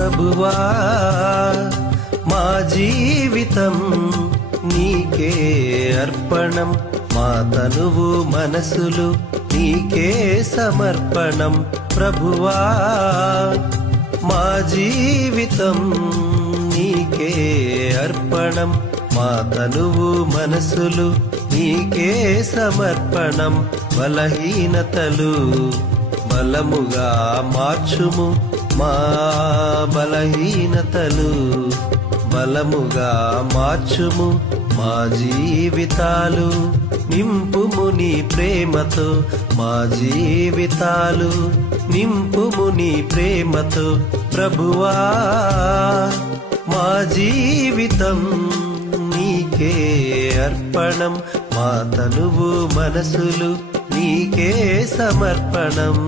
ప్రభువా మా జీవితం నీకే అర్పణం, మా తనువు మనసులు నీకే సమర్పణం. ప్రభువా మా జీవితం నీకే అర్పణం, మా తనువు మనసులు నీకే సమర్పణం. బలహీనతలు బలముగా మార్చుము, మా బలహీనతలు బలముగా మార్చుము. మా జీవితాలు నింపుము నీ ప్రేమతో, మా జీవితాలు నింపుము నీ ప్రేమతో. ప్రభువా మా జీవితం నీకే అర్పణం, మా తనువు మనసులు నీకే సమర్పణం.